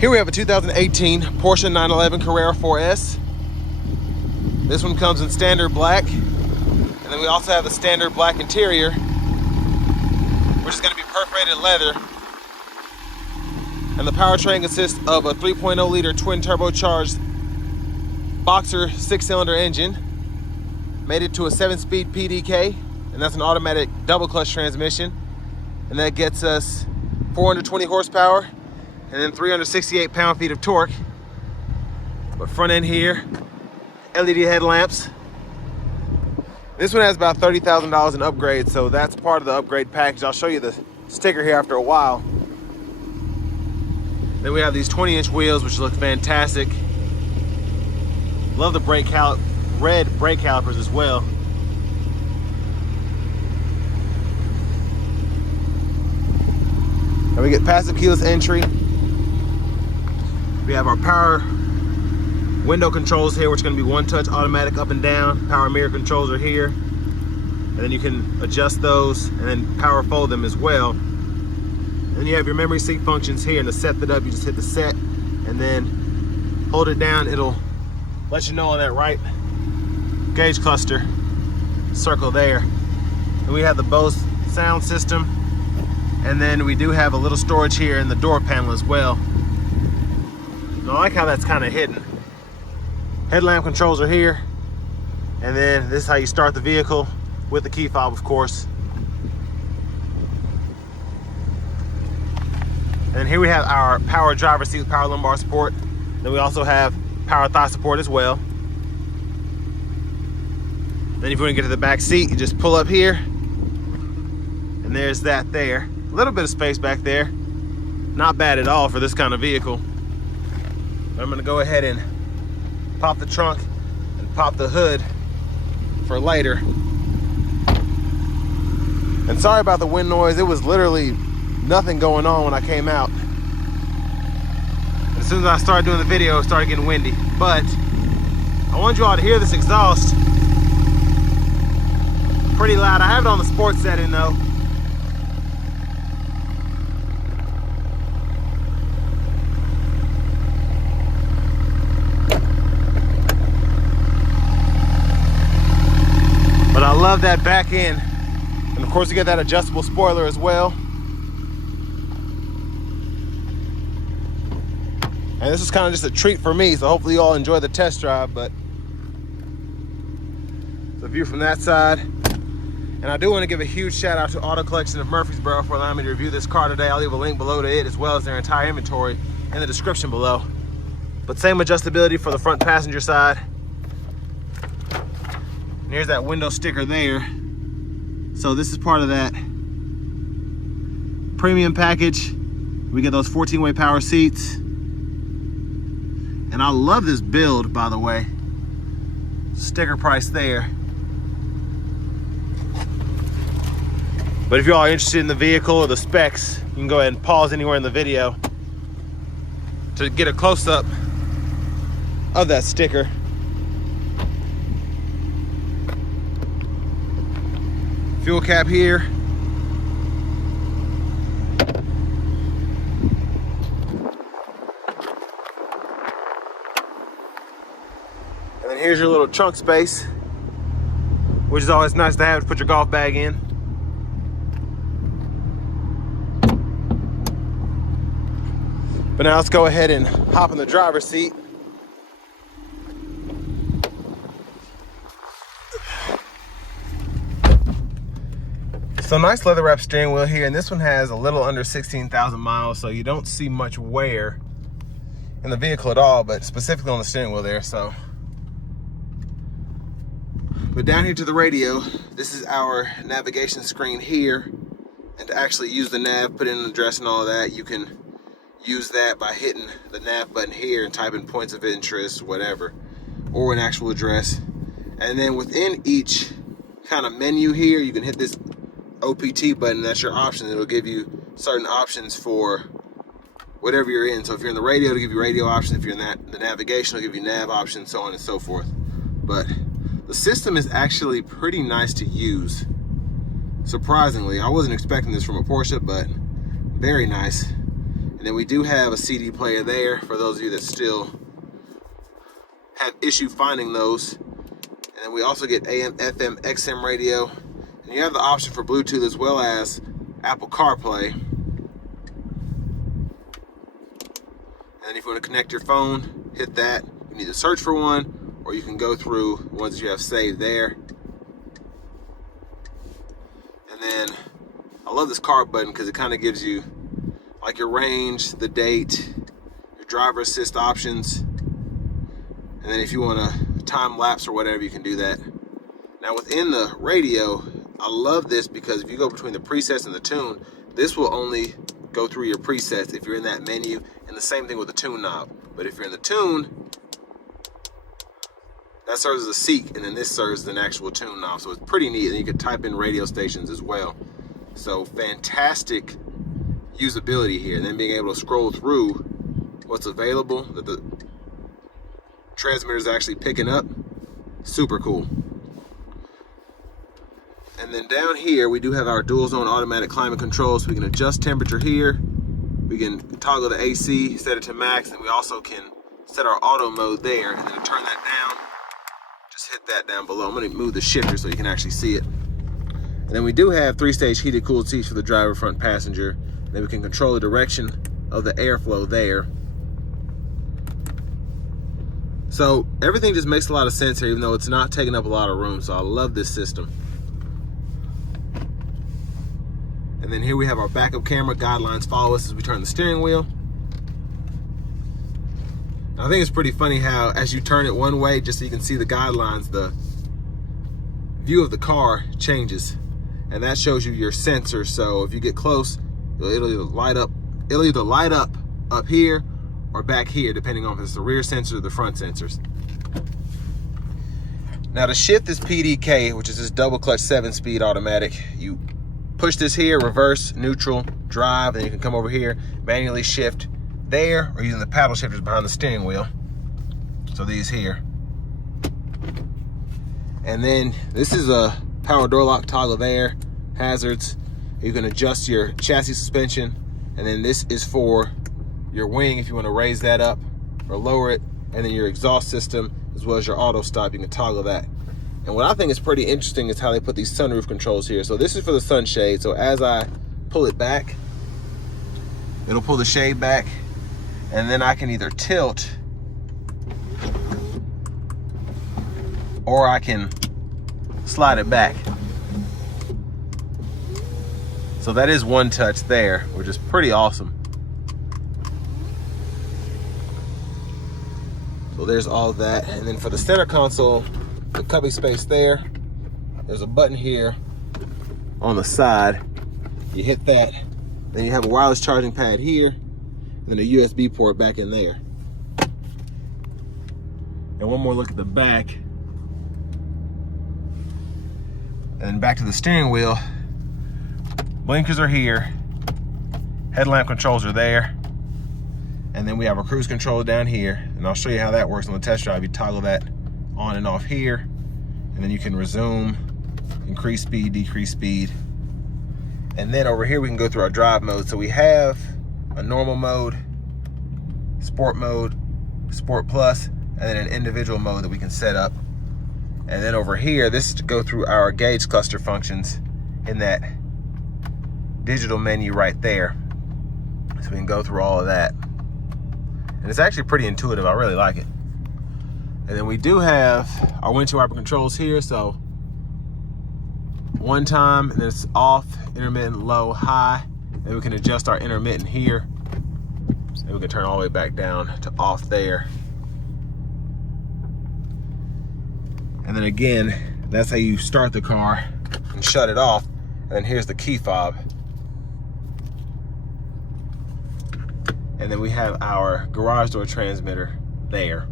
Here we have a 2018 Porsche 911 Carrera 4S. This one comes in standard black, and then we also have the standard black interior, which is going to be perforated leather. And the powertrain consists of a 3.0 liter twin turbocharged boxer 6-cylinder engine, mated to a 7-speed PDK, and that's an automatic double clutch transmission, and that gets us 420 horsepower and then 368 pound-feet of torque. But front end here, LED headlamps. This one has about $30,000 in upgrades, so that's part of the upgrade package. I'll show you the sticker here after a while. Then we have these 20-inch wheels, which look fantastic. Love the red brake calipers as well. And we get passive keyless entry. We have our power window controls here, which is going to be one-touch automatic up and down. Power mirror controls are here. And then you can adjust those and then power fold them as well. Then you have your memory seat functions here, and to set that up, you just hit the set and then hold it down. It'll let you know on that right gauge cluster circle there. And we have the Bose sound system, and then we do have a little storage here in the door panel as well. And I like how that's kind of hidden. Headlamp controls are here, and then this is how you start the vehicle with the key fob, of course. And here we have our power driver seat with power lumbar support. Then we also have power thigh support as well. Then if you want to get to the back seat, you just pull up here, and there's that there. A little bit of space back there. Not bad at all for this kind of vehicle. But I'm going to go ahead and pop the trunk and pop the hood for later. And sorry about the wind noise. It was literally nothing going on when I came out. As soon as I started doing the video, it started getting windy. But I want you all to hear this exhaust. Pretty loud. I have it on the sports setting though. But I love that back end. And of course you get that adjustable spoiler as well. And this is kind of just a treat for me, so hopefully you all enjoy the test drive. But the view from that side. And I do want to give a huge shout out to Auto Collection of Murfreesboro for allowing me to review this car today. I'll leave a link below to it, as well as their entire inventory in the description below. But same adjustability for the front passenger side. And here's that window sticker there. So this is part of that premium package. We get those 14-way power seats. And I love this build, by the way. Sticker price there. But if you all are interested in the vehicle or the specs, you can go ahead and pause anywhere in the video to get a close-up of that sticker. Fuel cap here. And then here's your little trunk space, which is always nice to have to put your golf bag in. But now let's go ahead and hop in the driver's seat. So nice leather wrap steering wheel here, and this one has a little under 16,000 miles, so you don't see much wear in the vehicle at all, but specifically on the steering wheel there. So, but down here to the radio, this is our navigation screen here, and to actually use the nav, put in an address and all that, you can use that by hitting the nav button here and type in points of interest, whatever, or an actual address. And then within each kind of menu here, you can hit this OPT button. That's your option. It'll give you certain options for whatever you're in. So if you're in the radio, it'll give you radio options. If you're in the navigation, it'll give you nav options, so on and so forth. But the system is actually pretty nice to use. Surprisingly, I wasn't expecting this from a Porsche, but very nice. And then we do have a CD player there for those of you that still have issue finding those. And then we also get AM, FM, XM radio. And you have the option for Bluetooth as well as Apple CarPlay. And then if you want to connect your phone, hit that. You can either search for one, or you can go through the ones that you have saved there. And then I love this car button because it kind of gives you like your range, the date, your driver assist options. And then if you want to time lapse or whatever, you can do that. Now within the radio, I love this because if you go between the presets and the tune, this will only go through your presets if you're in that menu, and the same thing with the tune knob. But if you're in the tune, that serves as a seek, and then this serves as an actual tune knob. So it's pretty neat, and you can type in radio stations as well. So fantastic usability here, and then being able to scroll through what's available that the transmitter is actually picking up. Super cool. And then down here we do have our dual zone automatic climate control, so we can adjust temperature here. We can toggle the AC, set it to max, and we also can set our auto mode there. And then to turn that down, just hit that down below. I'm going to move the shifter so you can actually see it. And then we do have 3-stage heated cooled seats for the driver, front passenger. Then we can control the direction of the airflow there. So everything just makes a lot of sense here, even though it's not taking up a lot of room. So I love this system. And then here we have our backup camera. Guidelines follow us as we turn the steering wheel. And I think it's pretty funny how as you turn it one way, just so you can see the guidelines, the view of the car changes. And that shows you your sensor. So if you get close, it'll either light up up here or back here, depending on if it's the rear sensor or the front sensors. Now to shift this PDK, which is this double clutch 7-speed automatic, you push this here, reverse, neutral, drive, then you can come over here, manually shift there, or using the paddle shifters behind the steering wheel. So these here. And then this is a power door lock toggle there, hazards. You can adjust your chassis suspension, and then this is for your wing if you want to raise that up or lower it, and then your exhaust system as well as your auto stop, you can toggle that. And what I think is pretty interesting is how they put these sunroof controls here. So this is for the sunshade. So as I pull it back, it'll pull the shade back, and then I can either tilt or I can slide it back. So that is one touch there, which is pretty awesome. So there's all that. And then for the center console, the cubby space there, there's a button here on the side. You hit that, then you have a wireless charging pad here, and then a USB port back in there. And one more look at the back. And back to the steering wheel. Blinkers are here, headlamp controls are there, and then we have our cruise control down here, and I'll show you how that works on the test drive. You toggle that on and off here, and then you can resume, increase speed, decrease speed. And then over here we can go through our drive mode. So we have a normal mode, sport plus, and then an individual mode that we can set up. And then over here, this is to go through our gauge cluster functions in that digital menu right there. So we can go through all of that. And it's actually pretty intuitive. I really like it. And then we do have our windshield wiper controls here. So one time, and then it's off, intermittent, low, high. And we can adjust our intermittent here. And we can turn all the way back down to off there. And then again, that's how you start the car and shut it off. And then here's the key fob. And then we have our garage door transmitter there.